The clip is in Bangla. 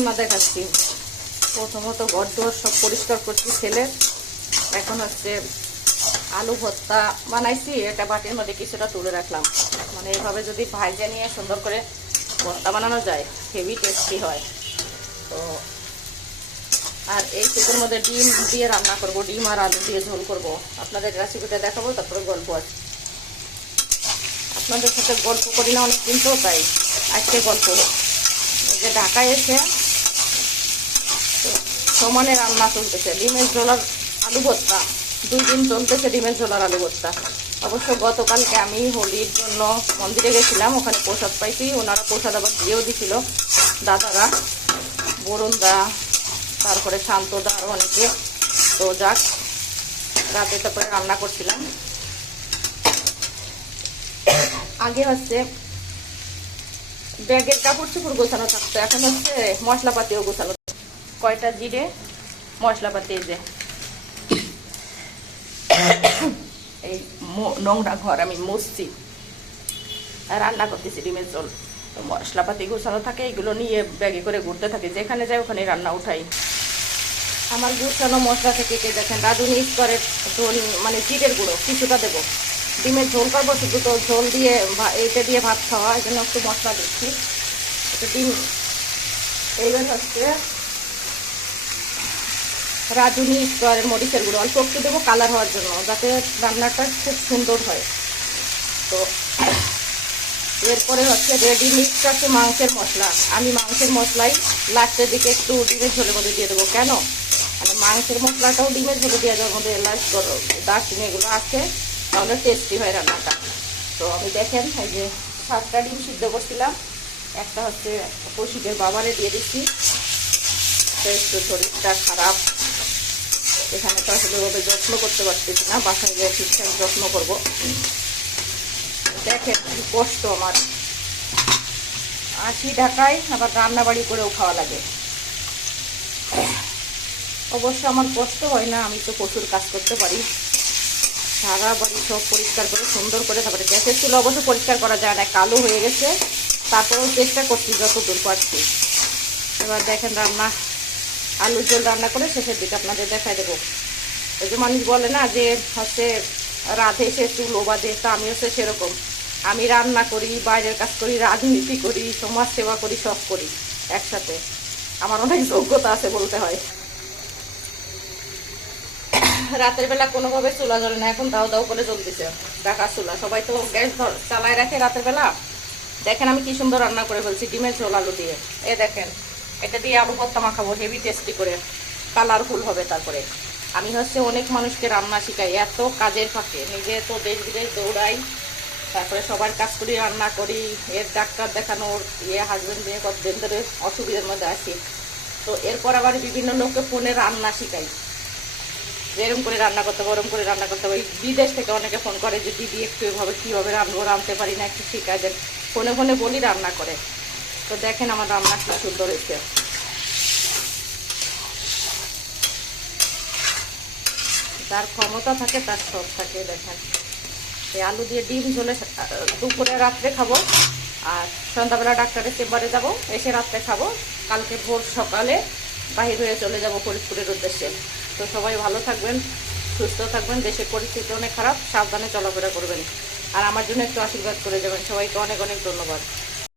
রান্না দেখাচ্ছি। প্রথমত ঘরদোর সব পরিষ্কার করছি ছেলে। এখন হচ্ছে আলু ভর্তা বানাইছি, এটা বাটির মধ্যে কিছুটা তুলে রাখলাম। মানে এইভাবে যদি ভাজা নিয়ে সুন্দর করে ভর্তা বানানো যায়, হেভি টেস্টি হয়। তো আর এই চিকের মধ্যে ডিম দিয়ে রান্না করব, ডিম আর আলু দিয়ে ঝোল করব। আপনাদের রেসিপিটা দেখাবো, তারপরে গল্প আছে। আপনাদের সাথে গল্প করি না অনেকদিন, তো তাই আজকে গল্প। যে ঢাকায় এসে সমানে রান্না চলতেছে, ডিমের ঝোল আর আলু ভর্তা। 2 দিন চলতেছে ডিমের ঝোল আর আলু ভর্তা। অবশ্য গতকালকে আমি হোলির জন্য মন্দিরে গেছিলাম, ওখানে প্রসাদ পাইছি। ওনারা প্রসাদ আবার দিয়েও দিছিল, দাদারা, বরুণদা, তারপরে শান্তদা, আরও অনেকে। তো যাক, রাতে তারপরে রান্না করছিলাম। আগে হচ্ছে ব্যাগের কাপড় চোপড় গোছানো থাকতো, এখন হচ্ছে মশলাপাতিও গোছানো। কয়টা জিরে, মশলাপাতি, এই যে এই নোংরা ঘর আমি মুছছি, রান্না করতেছি ডিমের ঝোল। তো মশলাপাতি গোছানো থাকে, এগুলো নিয়ে ব্যাগে করে ঘুরতে থাকি, যেখানে যাই ওখানে রান্না উঠাই। আমার গুছানো মশলা থেকে কে দেখেন রাঁধুনি স্তরের ঝোল, মানে জিরের গুঁড়ো কিছুটা দেবো। ডিমের ঝোল করবো, শুধু তো ঝোল দিয়ে এইটা দিয়ে ভাত খাওয়া, এই জন্য একটু মশলা দিচ্ছি। একটু ডিম, এইবার হচ্ছে রাঁধুনি স্তরের মরিচের গুঁড়ো অল্প একটু দেবো কালার হওয়ার জন্য, যাতে রান্নাটা খুব সুন্দর হয়। তো এরপরে হচ্ছে রেডি মিক্স আছে মাংসের মশলা। আমি মাংসের মশলাই লাস্টের দিকে একটু ডিমের ঝোলের মধ্যে দিয়ে দেবো। কেন? মানে মাংসের মশলাটাও ডিমের ঝোলে দিয়ে দেওয়ার মধ্যে এলাচ, দারচিনি এগুলো আছে, তাহলে টেস্টি হয় রান্নাটা। তো আমি দেখেন এই যে 7টা ডিম সিদ্ধ করছিলাম, একটা হচ্ছে কৌশিকের বাবারে দিয়ে দিচ্ছি। একটু শরীরটা খারাপ, এখানে তো আসলে ওদের যত্ন করতে পারতেছি না, বাসায় গিয়ে ঠিকঠাক যত্ন করবো। দেখেন কি কষ্ট আমার, আসি ঢাকায়, আবার রান্না বাড়ি করেও খাওয়া লাগে। অবশ্য আমার কষ্ট হয় না, আমি তো প্রচুর কাজ করতে পারি। সারা বাড়ি সব পরিষ্কার করে সুন্দর করে, তারপরে গ্যাসের চুলা অবশ্য পরিষ্কার করা যায় না, কালো হয়ে গেছে, তারপরেও চেষ্টা করছি যত দূর পারছি। এবার দেখেন রান্না, আলুর ঝোল রান্না করে শেষের দিকে আপনাদের দেখাই দেবো। ওই যে মানুষ বলে না যে হচ্ছে রাধে সে চুলো বাঁধে, তা আমি হচ্ছে সেরকম। আমি রান্না করি, বাইরের কাজ করি, রাজনীতি করি, সমাজ সেবা করি, সব করি একসাথে। আমার অনেক যোগ্যতা আছে বলতে হয়। রাতের বেলা কোনোভাবে চুলা জ্বলে না, এখন দাও দাও করে জ্বলতেছে ঢাকা চুলা। সবাই তো গ্যাস চালায় রাখে রাতের বেলা। দেখেন আমি কি সুন্দর রান্না করে ফেলছি ডিমের ঝোল আলু দিয়ে। এ দেখেন, এটা দিয়ে আলু ভর্তা মাখাবো হেভি টেস্টি করে, কালারফুল হবে। তারপরে আমি হচ্ছে অনেক মানুষকে রান্না শিখাই, এত কাজের ফাঁকে নিজে তো দেশ বিদেশ দৌড়াই, তারপরে সবার কাজ করি, রান্না করি। এর ডাক্তার দেখানোর হাজবেন্ড নিয়ে কতদিন ধরে অসুবিধার মধ্যে আছি। তো এরপর আবার বিভিন্ন লোককে ফোনে রান্না শিখাই, এরকম করে রান্না করতে হবে, ওরম করে রান্না করতে হবে। বিদেশ থেকে অনেকে ফোন করে যে দিদি একটু এভাবে কীভাবে রান্নাবো, রাঁধতে পারি না, একটু শিখাই দেন। ফোনে ফোনে বলি, রান্না করে। তো দেখেন আমার রান্না কি সুন্দর হয়েছে। যার ক্ষমতা থাকে তার সব থাকে। দেখেন এই আলু দিয়ে ডিম ঝোলে দুপুরে রাত্রে খাবো, আর সন্ধ্যাবেলা ডাক্তারের চেম্বারে যাব, এসে রাত্রে খাবো। কালকে ভোর সকালে বাহির হয়ে চলে যাব ফরিদপুরের উদ্দেশ্যে। তো সবাই ভালো থাকবেন, সুস্থ থাকবেন। দেশের পরিস্থিতি অনেক খারাপ, সাবধানে চলাফেরা করবেন। আর আমার জন্য একটু আশীর্বাদ করে যাবেন। সবাইকে অনেক অনেক ধন্যবাদ।